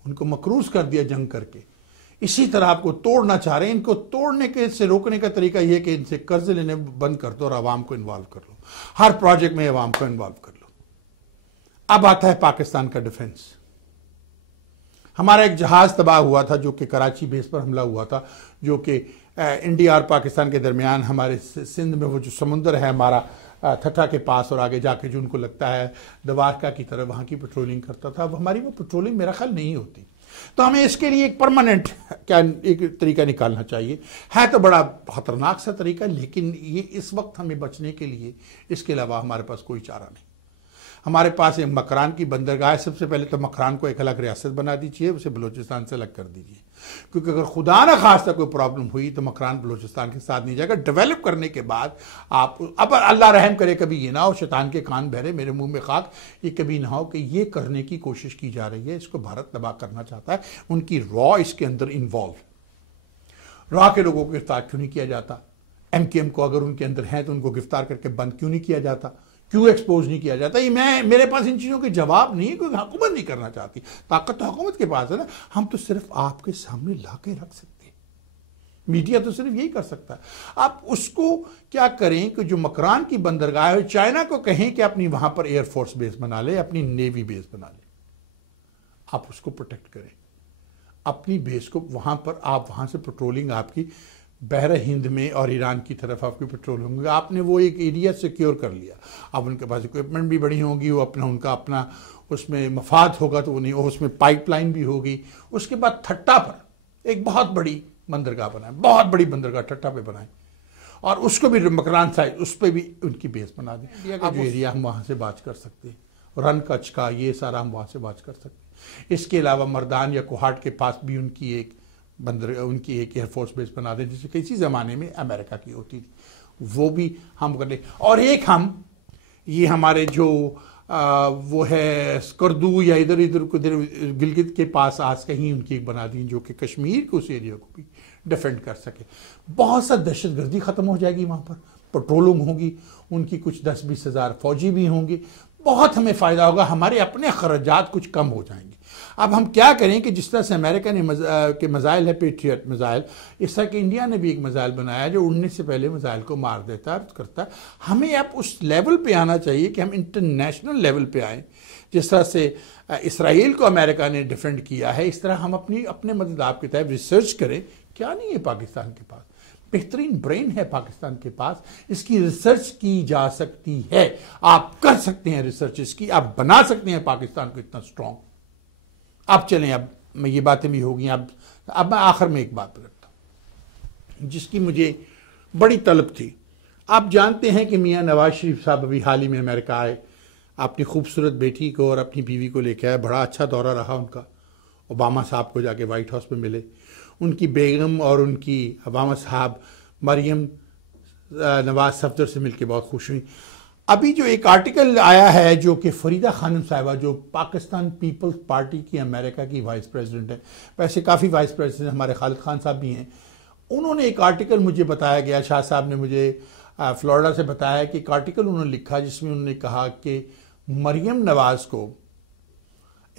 ان کو مقروض کر دیا جنگ کر کے۔ اسی طرح آپ کو توڑنا چاہ رہے ہیں، ان کو توڑنے کے سے روکنے کا طریقہ یہ کہ ان سے قرض لینے بند کر دو اور عوام کو انوالو کر لو، ہر پروجیکٹ میں عوام کو انوالو کر لو۔ اب آتا ہے پاکستان کا ڈیفنس۔ ہمارا ایک جہاز تباہ ہوا تھا جو کہ کراچی بیس پر حملہ ہوا تھا، جو کہ انڈیا اور پاکستان کے درمیان ہمارے سندھ میں وہ جو سمندر ہے ہمارا تھٹا کے پاس اور آگے جا کے جو ان کو لگتا ہے دوارکا کی طرف، وہاں کی پٹرولنگ کرتا تھا۔ اب ہماری وہ پٹرولنگ میرا خیال نہیں ہوتی، تو ہمیں اس کے لیے ایک پرماننٹ ایک طریقہ نکالنا چاہیے. ہے تو بڑا خطرناک سا طریقہ، لیکن یہ اس وقت ہمیں بچنے کے لیے اس کے علاوہ ہمارے پاس کوئی چارہ نہیں. ہمارے پاس ایک مکران کی بندرگاہ ہے. سب سے پہلے تو مکران کو ایک الگ ریاست بنا دیجیے، اسے بلوچستان سے الگ کر دیجیے، کیونکہ اگر خدا نہ خواستہ کوئی پرابلم ہوئی تو مکران بلوچستان کے ساتھ نہیں جائے گا. ڈیولپ کرنے کے بعد آپ اب اللہ رحم کرے کبھی یہ نہ ہو، شیطان کے کان بہرے، میرے منہ میں خاک، یہ کبھی نہ ہو کہ یہ کرنے کی کوشش کی جا رہی ہے. اس کو بھارت تباہ کرنا چاہتا ہے. ان کی را اس کے اندر انوالو. را کے لوگوں کو گرفتار کیوں نہیں کیا جاتا؟ ایم کیو ایم کو اگر ان کے اندر ہیں تو ان کو گرفتار کر کے بند کیوں نہیں کیا جاتا؟ کیوں ایکسپوز نہیں کیا جاتا؟ یہ میرے پاس ان چیزوں کے جواب نہیں ہے، کیونکہ حکومت نہیں کرنا چاہتی. طاقت تو حکومت کے پاس ہے نا. ہم تو صرف آپ کے سامنے لا کے رکھ سکتے ہیں. میڈیا تو صرف یہی کر سکتا ہے. آپ اس کو کیا کریں کہ جو مکران کی بندرگاہ ہے، چائنا کو کہیں کہ اپنی وہاں پر ایئر فورس بیس بنا لے، اپنی نیوی بیس بنا لے. آپ اس کو پروٹیکٹ کریں اپنی بیس کو. وہاں پر آپ وہاں سے پٹرولنگ آپ کی بحر ہند میں اور ایران کی طرف آپ کی پیٹرول ہوں گے. آپ نے وہ ایک ایریا سیکیور کر لیا. اب ان کے پاس اکوپمنٹ بھی بڑی ہوگی، وہ ان کا اپنا اس میں مفاد ہوگا، تو وہ نہیں، اس میں پائپ لائن بھی ہوگی. اس کے بعد تھٹا پر ایک بہت بڑی بندرگاہ بنائیں، بہت بڑی بندرگاہ ٹھٹا پہ بنائیں، اور اس کو بھی مکران سائڈ اس پہ بھی ان کی بیس بنا دیں. انڈیا کا جو ایریا ہم وہاں سے باز کر سکتے ہیں، رن کچھ کا یہ سارا ہم وہاں سے باز کر سکتے ہیں. اس کے علاوہ مردان یا کوہاٹ کے پاس بھی ان کی ایک ایئر فورس بیس بنا دیں، جسے کسی زمانے میں امریکہ کی ہوتی تھی. وہ بھی ہم کر لیں. اور ایک ہم یہ ہمارے جو وہ ہے اسکردو یا ادھر گلگت کے پاس آس کہیں ان کی ایک بنا دیں، جو کہ کشمیر کے اس ایریا کو بھی ڈیفینڈ کر سکے. بہت سا دہشت گردی ختم ہو جائے گی وہاں پر. پیٹرولنگ ہوگی، ان کی کچھ 10-20 ہزار فوجی بھی ہوں گے. بہت ہمیں فائدہ ہوگا. ہمارے اپنے خراجات کچھ کم ہو جائیں گے. اب ہم کیا کریں کہ جس طرح سے امریکہ نے کے میزائل ہے، پیٹریٹ میزائل، اس طرح کہ انڈیا نے بھی ایک میزائل بنایا جو اڑنے سے پہلے میزائل کو مار دیتا ہے، کرتا ہے. ہمیں اب اس لیول پہ آنا چاہیے کہ ہم انٹرنیشنل لیول پہ آئیں. جس طرح سے اسرائیل کو امریکہ نے ڈیفینڈ کیا ہے، اس طرح ہم اپنے مدد آپ کے تحت ریسرچ کریں. کیا نہیں ہے پاکستان کے پاس؟ بہترین برین ہے پاکستان کے پاس. اس کی ریسرچ کی جا سکتی ہے. آپ کر سکتے ہیں ریسرچ اس کی. آپ بنا سکتے ہیں پاکستان کو اتنا سٹرونگ. اب چلیں، اب یہ باتیں بھی ہو گئی. اب میں آخر میں ایک بات رکھتا ہوں جس کی مجھے بڑی طلب تھی. آپ جانتے ہیں کہ میاں نواز شریف صاحب ابھی حال ہی میں امریکہ آئے. اپنی خوبصورت بیٹی کو اور اپنی بیوی کو لے کے آئے. بڑا اچھا دورہ رہا ان کا. اوباما صاحب کو جا کے وائٹ ہاؤس پہ ملے. ان کی بیگم اور ان کی اوباما صاحب مریم نواز صفدر سے مل کے بہت خوش ہوئی. ابھی جو ایک آرٹیکل آیا ہے جو کہ فریدہ خانم صاحبہ، جو پاکستان پیپلز پارٹی کی امریکہ کی وائس پریزیڈنٹ ہے، ویسے کافی وائس پریزیڈنٹ ہمارے خالد خان صاحب بھی ہیں، انہوں نے ایک آرٹیکل مجھے بتایا گیا، شاہ صاحب نے مجھے فلوریڈا سے بتایا کہ ایک آرٹیکل انہوں نے لکھا جس میں انہوں نے کہا کہ مریم نواز کو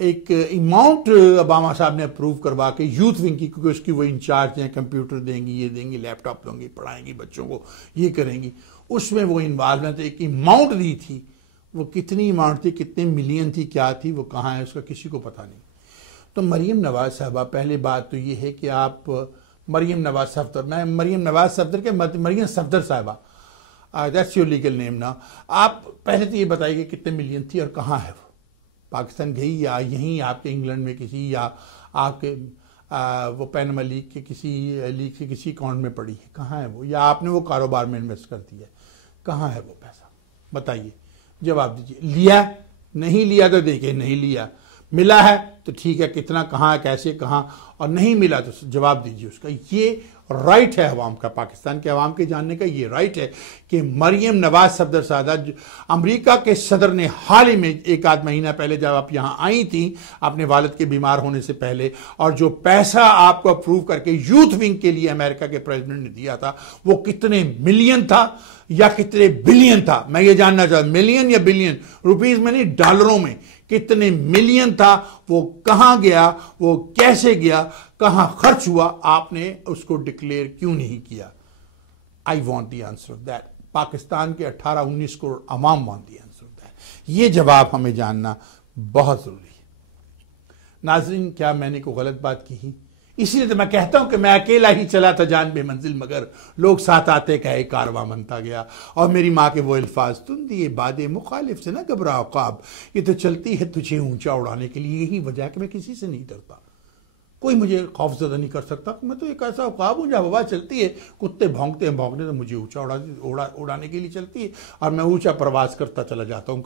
ایک اماؤنٹ اوباما صاحب نے اپروو کروا کے یوتھ ونگ کی، کیونکہ اس کی وہ انچارج ہیں، کمپیوٹر دیں گی، یہ دیں گی، لیپ ٹاپ دیں گی، پڑھائیں گی بچوں کو، یہ کریں گی، اس میں وہ انوالومنٹ ایک اماؤنٹ دی تھی. وہ کتنی اماؤنٹ تھی، کتنے ملین تھی، کیا تھی، وہ کہاں ہے، اس کا کسی کو پتہ نہیں. تو مریم نواز صاحبہ، پہلے بات تو یہ ہے کہ آپ مریم نواز صفدر، میں مریم نواز صفدر کے مریم صفدر صاحبہ، دیٹس یور لیگل نیم نا. آپ پہلے تو یہ بتائیے کہ کتنے ملین تھی اور کہاں ہے وہ. پاکستان گئی یا یہیں آپ کے انگلینڈ میں کسی، یا آپ کے وہ پینما لیگ کے کسی لیگ سے کسی اکاؤنٹ میں پڑی ہے، کہاں ہے وہ؟ یا آپ نے وہ کاروبار میں انویسٹ کر دیا ہے، کہاں ہے وہ پیسہ؟ بتائیے، جواب دیجیے. لیا نہیں لیا تو دیکھیں، نہیں لیا. ملا ہے تو ٹھیک ہے، کتنا، کہاں، کیسے، کہاں، اور نہیں ملا تو جواب دیجیے اس کا. یہ رائٹ ہے عوام کا، پاکستان کے عوام کے جاننے کا یہ رائٹ ہے کہ مریم نواز صفدر صاحبہ، امریکہ کے صدر نے حال ہی میں 1-8 مہینہ پہلے جب آپ یہاں آئی تھیں اپنے والد کے بیمار ہونے سے پہلے، اور جو پیسہ آپ کو اپروو کر کے یوتھ ونگ کے لیے امریکہ کے پریزیڈنٹ نے دیا تھا، وہ کتنے ملین تھا یا کتنے بلین تھا؟ میں یہ جاننا چاہتا ہوں. ملین یا بلین؟ روپیز میں نہیں، ڈالروں میں. کتنے ملین تھا؟ وہ کہاں گیا؟ وہ کیسے گیا؟ کہاں خرچ ہوا؟ آپ نے اس کو ڈکلیئر کیوں نہیں کیا؟ I want the answer of that. Pakistan کے 18-19 کروڑ عوام want the answer of that. یہ جواب ہمیں جاننا بہت ضروری ہے. ناظرین، کیا میں نے کوئی غلط بات کی؟ اسی لیے تو میں کہتا ہوں کہ میں اکیلا ہی چلا تھا جان بے منزل، مگر لوگ ساتھ آتے کہ ایک کارواں بنتا گیا. اور میری ماں کے وہ الفاظ، تم دیے باد مخالف سے نہ گھبراؤ خواب، یہ تو چلتی ہے تجھے اونچا اڑانے کے لیے. یہی وجہ کہ میں کسی سے نہیں ڈرتا. کوئی مجھے خوف زدہ نہیں کر سکتا. میں تو ایک ایسا عقاب ہوں جہاں ہوا چلتی ہے کتے بھونکتے ہیں, بھونکنے تو مجھے اونچا اڑانے کے لیے چلتی ہے اور میں اونچا پرواز کرتا چلا جاتا ہوں.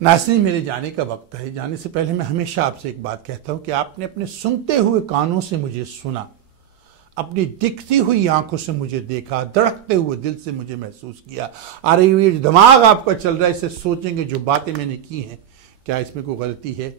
ناظرین, میرے جانے کا وقت ہے. جانے سے پہلے میں ہمیشہ آپ سے ایک بات کہتا ہوں کہ آپ نے اپنے سنتے ہوئے کانوں سے مجھے سنا, اپنی دکھتی ہوئی آنکھوں سے مجھے دیکھا, دھڑکتے ہوئے دل سے مجھے محسوس کیا. یہ دماغ آپ کا چل رہا ہے, اسے سوچیں گے جو باتیں میں نے کی ہیں کیا اس میں کوئی غلطی ہے.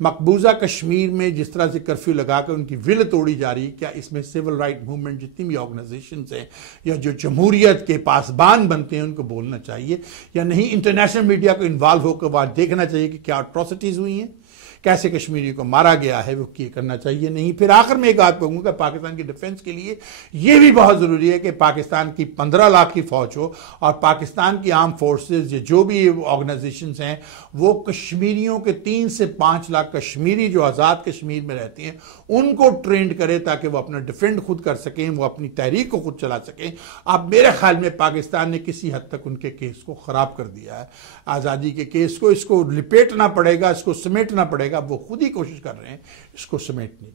مقبوضہ کشمیر میں جس طرح سے کرفیو لگا کر ان کی ول توڑی جا رہی ہے, کیا اس میں سول رائٹ موومنٹ جتنی بھی آرگنائزیشنز ہیں یا جو جمہوریت کے پاسبان بنتے ہیں ان کو بولنا چاہیے یا نہیں؟ انٹرنیشنل میڈیا کو انوالو ہو کر وہاں دیکھنا چاہیے کہ کیا اٹروسٹیز ہوئی ہیں, کیسے کشمیری کو مارا گیا ہے, وہ یہ کرنا چاہیے نہیں؟ پھر آخر میں ایک بات کہوں گا, پاکستان کی ڈیفنس کے لیے یہ بھی بہت ضروری ہے کہ پاکستان کی 15 لاکھ کی فوج ہو اور پاکستان کی آرم فورسز یا جو بھی آرگنائزیشنز ہیں وہ کشمیریوں کے 3 سے 5 لاکھ کشمیری جو آزاد کشمیر میں رہتے ہیں ان کو ٹرینڈ کرے تاکہ وہ اپنا ڈیفینڈ خود کر سکیں, وہ اپنی تحریک کو خود چلا سکیں. اب میرے خیال میں پاکستان نے کسی حد تک ان کے کیس کو خراب کر دیا ہے, آزادی کے کیس کو. اس کو لپیٹنا پڑے گا, اس کو سمیٹنا پڑے گا. وہ خود ہی کوشش کر رہے ہیں اس کو سمیٹنے کی.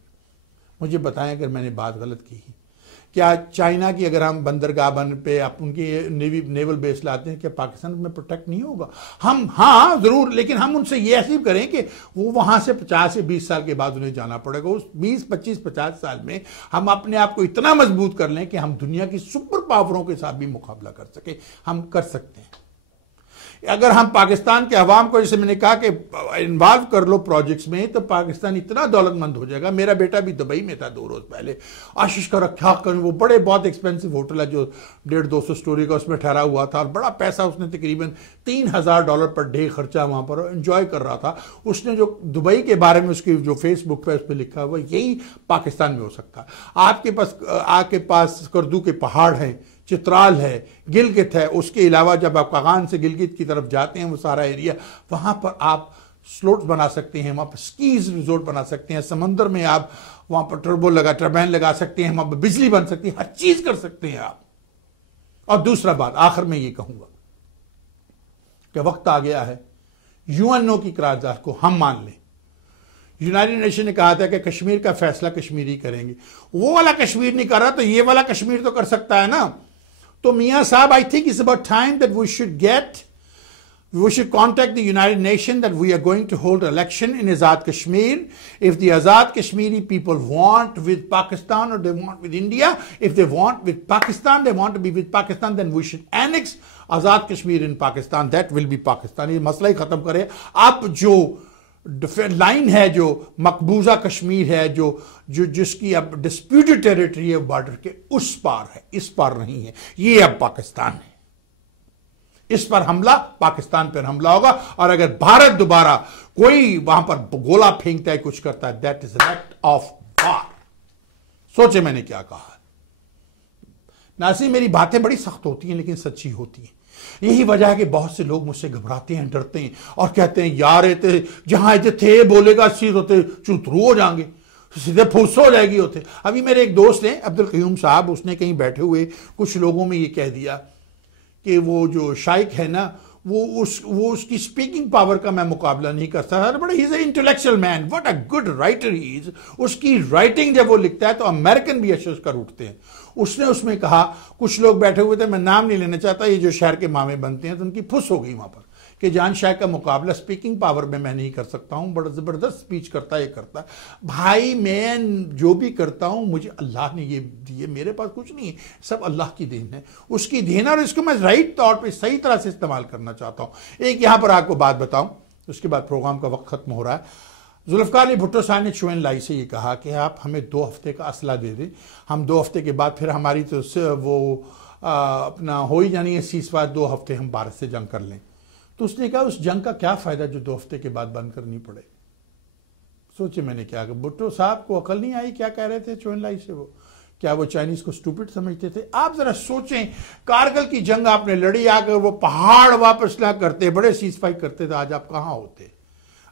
مجھے بتائیں اگر میں نے بات غلط کی, کیا چائنا کی اگر ہم بندرگاہ پہ ان کی نیول بیس لاتے ہیں کیا پاکستان میں پروٹیکٹ نہیں ہوگا؟ ہم ہاں ضرور, لیکن ہم ان سے یہ ایسے کریں کہ وہ وہاں سے 50 سے 20 سال کے بعد انہیں جانا پڑے گا. اس 20 25 50 سال میں ہم اپنے آپ کو اتنا مضبوط کر لیں کہ ہم دنیا کی سپر پاوروں کے ساتھ بھی مقابلہ کر سکیں. ہم کر سکتے ہیں اگر ہم پاکستان کے عوام کو, جیسے میں نے کہا کہ انوالو کر لو پروجیکٹس میں, تو پاکستان اتنا دولت مند ہو جائے گا. میرا بیٹا بھی دبئی میں تھا 2 روز پہلے, آشیش کا رکھا کر وہ بڑے بہت ایکسپینسو ہوٹل ہے جو 150-200 سٹوری کا, اس میں ٹھہرا ہوا تھا اور بڑا پیسہ اس نے تقریباً $3,000 پر ڈے خرچہ وہاں پر انجوائے کر رہا تھا. اس نے جو دبئی کے بارے میں اس کی جو فیس بک پہ اس پہ لکھا ہوا یہی پاکستان میں ہو سکتا ہے. آپ کے پاس کردو کے پہاڑ ہیں, چترال ہے, گلگت ہے, اس کے علاوہ جب آپ کاغان سے گلگت کی طرف جاتے ہیں وہ سارا ایریا, وہاں پر آپ سلوٹس بنا سکتے ہیں, وہاں پر سکیز ریزورٹ بنا سکتے ہیں, سمندر میں آپ وہاں پر ٹربین لگا سکتے ہیں, وہاں پر بجلی بن سکتی ہے, ہر چیز کر سکتے ہیں آپ. اور دوسرا بات آخر میں یہ کہوں گا کہ وقت آ گیا ہے UNO کی قرارداد کو ہم مان لیں. یونائٹڈ نیشن نے کہا تھا کہ کشمیر کا فیصلہ کشمیری کریں گے, وہ والا کشمیر نہیں کر رہا تو یہ والا کشمیر تو کر سکتا ہے نا. تو میاں صاحب, I think it's about time that we should contact the United Nations that we are going to hold an election in Azad Kashmir. If the Azad Kashmiri people want with Pakistan or they want with India, if they want with Pakistan, they want to be with Pakistan, then we should annex Azad Kashmir in Pakistan. That will be Pakistan. یہ مسئلہ ہی ختم کرے. اب جو لائن ہے, جو مقبوضہ کشمیر ہے, جس کی اب ڈسپیوٹڈ ٹیریٹری ہے بارڈر کے اس پار ہے, اس پار نہیں ہے. یہ اب پاکستان ہے. اس پر حملہ پاکستان پر حملہ ہوگا, اور اگر بھارت دوبارہ کوئی وہاں پر گولا پھینکتا ہے, کچھ کرتا ہے, that is an act of war. سوچے میں نے کیا کہا. ناظرین, میری باتیں بڑی سخت ہوتی ہیں لیکن سچی ہوتی ہیں. یہی وجہ ہے کہ بہت سے لوگ مجھ سے گھبراتے ہیں, ڈرتے ہیں اور کہتے ہیں یار جہاں تھے بولے گا چیز ہوتے چوترو ہو جائیں گے, سیدھے پھوس ہو جائے گی ہوتے. ابھی میرے ایک دوست ہیں عبدالقیوم صاحب, اس نے کہیں بیٹھے ہوئے کچھ لوگوں میں یہ کہہ دیا کہ وہ جو شائق ہے نا وہ اس کی سپیکنگ پاور کا میں مقابلہ نہیں کر سکتا. بڑا he is a intellectual man, what a good writer he is. اس کی رائٹنگ جب وہ لکھتا ہے تو امریکن بھی اشش کر اٹھتے ہیں. اس نے اس میں کہا, کچھ لوگ بیٹھے ہوئے تھے, میں نام نہیں لینا چاہتا, یہ جو شہر کے مامے بنتے ہیں, تو ان کی پھس ہو گئی وہاں پر کہ جان شاہ کا مقابلہ سپیکنگ پاور میں نہیں کر سکتا ہوں, بڑا زبردست سپیچ کرتا ہے, یہ کرتا ہے. بھائی میں جو بھی کرتا ہوں مجھے اللہ نے یہ دیے, میرے پاس کچھ نہیں ہے, سب اللہ کی دین ہے, اس کی دین ہے, اور اس کو میں رائٹ طور پہ صحیح طرح سے استعمال کرنا چاہتا ہوں. ایک یہاں پر آپ کو بات بتاؤں, اس کے بعد پروگرام کا وقت ختم ہو رہا ہے. ذوالفقار علی بھٹو صاحب نے چوئن لائی سے یہ کہا کہ آپ ہمیں 2 ہفتے کا اسلحہ دے دیں, ہم 2 ہفتے کے بعد پھر ہماری تو وہ اپنا ہو ہی جانی ہے سیز فائر, 2 ہفتے ہم بھارت سے جنگ کر لیں. تو اس نے کہا اس جنگ کا کیا فائدہ جو 2 ہفتے کے بعد بند کرنی پڑے. سوچے میں نے کیا کہ بھٹو صاحب کو عقل نہیں آئی, کیا کہہ رہے تھے چوئن لائی سے, وہ کیا وہ چائنیز کو سٹوپڈ سمجھتے تھے؟ آپ ذرا سوچیں, کارگل کی جنگ آپ نے لڑی, آ کر وہ پہاڑ واپس نہ کرتے, بڑے سیز فائر کرتے تھے, آج آپ کہاں ہوتے؟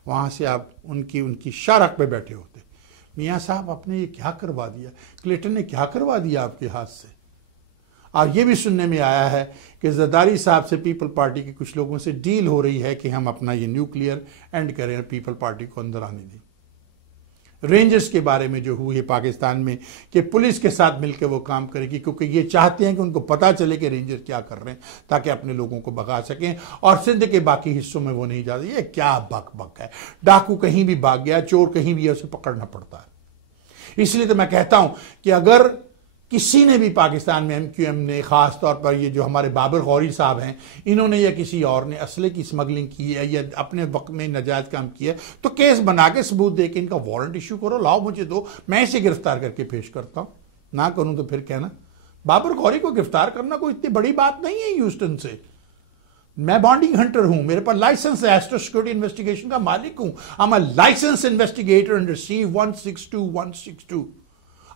وہاں سے آپ ان کی شارک پہ بیٹھے ہوتے. میاں صاحب آپ نے یہ کیا کروا دیا, کلنٹن نے کیا کروا دیا آپ کے ہاتھ سے. اور یہ بھی سننے میں آیا ہے کہ زرداری صاحب سے پیپل پارٹی کے کچھ لوگوں سے ڈیل ہو رہی ہے کہ ہم اپنا یہ نیوکلیئر اینڈ کریں, پیپل پارٹی کو اندر آنے دیں. رینجرز کے بارے میں جو ہوئی ہے پاکستان میں کہ پولیس کے ساتھ مل کے وہ کام کرے گی، کیونکہ یہ چاہتے ہیں کہ ان کو پتہ چلے کہ رینجر کیا کر رہے ہیں تاکہ اپنے لوگوں کو بھگا سکیں، اور سندھ کے باقی حصوں میں وہ نہیں جاتے۔ یہ کیا بک بک ہے، ڈاکو کہیں بھی بھاگ گیا، چور کہیں بھی ہے، اسے پکڑنا پڑتا ہے۔ اس لیے تو میں کہتا ہوں کہ اگر کسی نے بھی پاکستان میں MQM نے، خاص طور پر یہ جو ہمارے بابر غوری صاحب ہیں، انہوں نے یا کسی اور نے اسلحے کی اسمگلنگ کی ہے یا اپنے وقت میں ناجائز کام کیا ہے، تو کیس بنا کے ثبوت دے کے ان کا وارنٹ ایشو کرو، لاؤ مجھے دو، میں اسے گرفتار کر کے پیش کرتا ہوں۔ نہ کروں تو پھر کہنا بابر غوری کو گرفتار کرنا کوئی اتنی بڑی بات نہیں ہے ہیوسٹن سے۔ میں بانڈنگ ہنٹر ہوں، میرے پاس لائسنس ہے، ایسٹرو سیکورٹی انویسٹیگیشن کا مالک ہوں۔ I'm a licensed investigator under C-162-162۔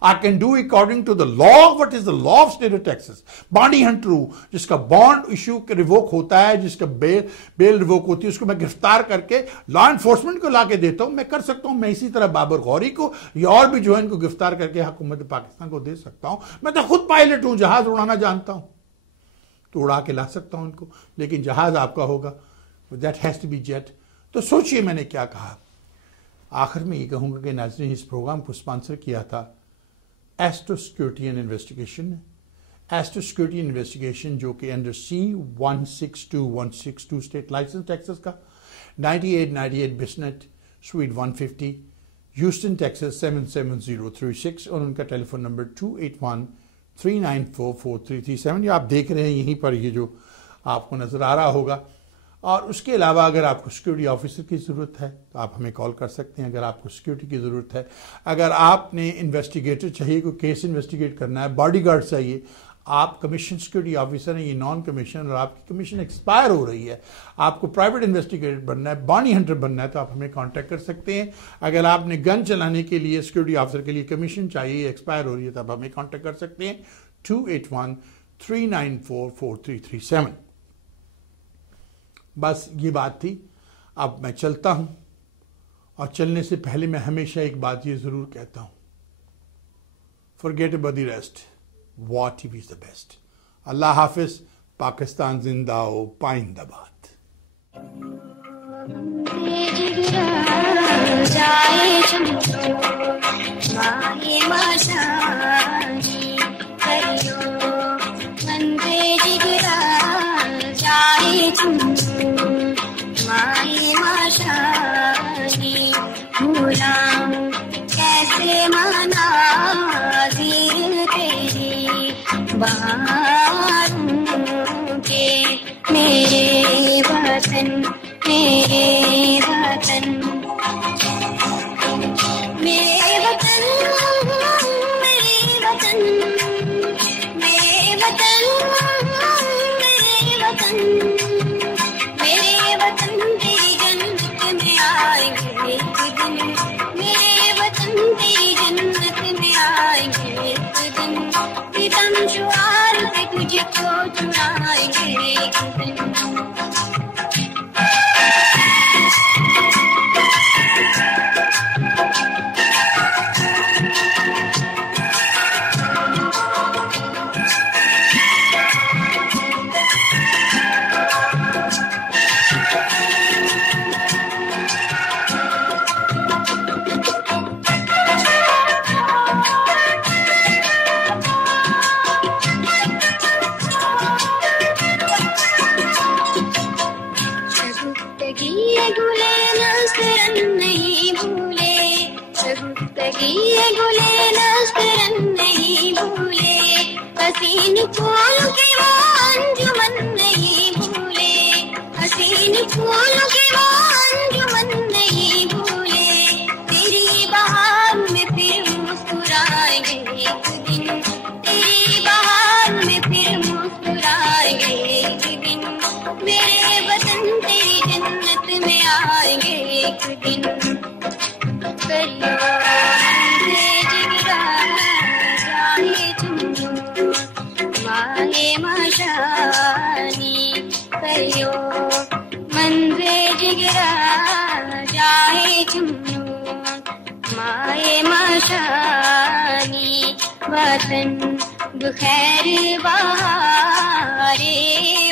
I can do according to the law what is the law of state of Texas۔ بانڈی ہنٹر ہوں، جس کا بانڈ ایشو ریووک ہوتا ہے، جس کا بیل ریووک ہوتی ہے، اس کو میں گرفتار کر کے لا انفورسمنٹ کو لا کے دیتا ہوں۔ میں کر سکتا ہوں، میں اسی طرح بابر غوری کو یا اور بھی جو ہے ان کو گرفتار کر کے حکومت پاکستان کو دے سکتا ہوں۔ میں تو خود پائلٹ ہوں، جہاز اڑانا جانتا ہوں، تو اڑا کے لا سکتا ہوں ان کو، لیکن جہاز آپ کا ہوگا، that has to be jet. تو سوچئے میں نے کیا کہا۔ آخر میں یہ کہوں گا کہ ناظرین، اس پروگرام کو اسپانسر کیا تھا ایسٹرو سیکورٹی اینڈ انویسٹیگیشن نے۔ ایسٹرو سیکورٹی انویسٹیگیشن جو کہ under C-162-162 state licence Texas کا، 9898 بسنٹ سویٹ 150 ہیوسٹن ٹیکسس 77036، اور ان کا ٹیلی فون نمبر 281-394-4337۔ یہ آپ دیکھ رہے ہیں یہیں پر، یہ جو آپ کو نظر آ رہا ہوگا۔ اور اس کے علاوہ اگر آپ کو سیکورٹی آفیسر کی ضرورت ہے تو آپ ہمیں کال کر سکتے ہیں۔ اگر آپ کو سیکورٹی کی ضرورت ہے، اگر آپ نے انویسٹیگیٹر چاہیے، کوئی کیس انویسٹیگیٹ کرنا ہے، باڈی گارڈ چاہیے، آپ کمیشن سیکورٹی آفیسر ہیں، یہ نان کمیشن، اور آپ کی کمیشن ایکسپائر ہو رہی ہے، آپ کو پرائیویٹ انویسٹیگیٹر بننا ہے، بانڈی ہنٹر بننا ہے، تو آپ ہمیں کانٹیکٹ کر سکتے ہیں۔ اگر آپ نے گن چلانے کے لیے سیکورٹی آفیسر کے لیے کمیشن چاہیے، ایکسپائر ہو رہی ہے، تو آپ ہمیں کانٹیکٹ کر سکتے ہیں 281-394-4337۔ بس یہ بات تھی۔ اب میں چلتا ہوں، اور چلنے سے پہلے میں ہمیشہ ایک بات یہ ضرور کہتا ہوں، forget about the rest، WAR TV is the best۔ اللہ حافظ، پاکستان زندہ ہو، پائندہ باد۔ کیسے مناظر تیری بہاروں کے، میرے وطن میرے وطن میرے وطن میرے وطن میرے وطن میرے وطن میرے وطن تیری جنت میں آئیں گے ایک دن، میرے وطن تیری جنت میں آئیں گے ایک دن، ستم شعار پہ تجھ کو چنائیں گے ایک دن۔ حسین پھول کی وہ انجمن نہیں بھولے، حسین پھول کی وہ انجمن نہیں بھولے، تیری بہار میں پھر مسکرائیں گے ایک دن، تیری بہار میں پھر مسکرائیں گے ایک دن، میرے وطن تیری جنت میں آئیں گے ایک دن۔ کریو منظر جگرا جائے جنون، مائے مشانی وطن بخیر بہارے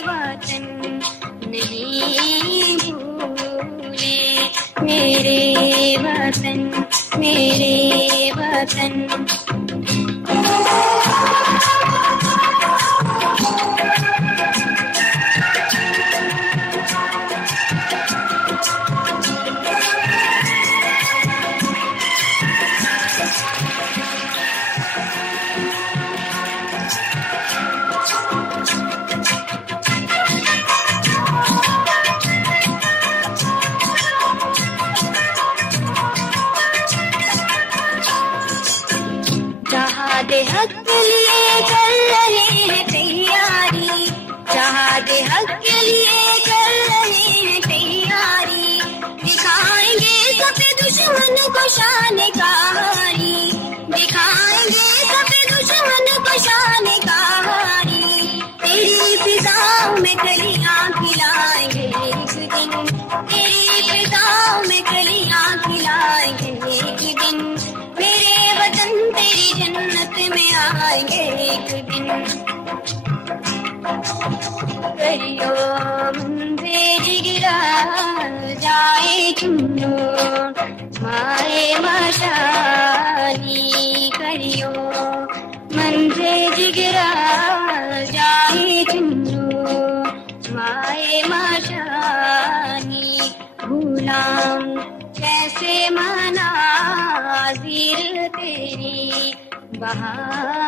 وطن نہیں بھولے، میرے وطن میرے وطن. جہاد حق کے لیے کر رہے ہیں تیاری، جہاد حق کے لیے کر رہے ہیں تیاری، دکھائیں گے سب دشمن کو شان کاری، دکھائیں گے سب دشمن کو شان کاری، تیری فضاؤں میں کلیاں کھلائیں گے ایک دن، تیری فضاؤں میں کلیاں کھلائیں گے ایک دن، میرے وطن تیری جنت میں آئیں گے ایک دن. کریو منظر گرا جائے چنو مائے مشانی، کریو منظر گرا جائے چنو مائے مشانی، غلام کیسے مناظر تیری بہار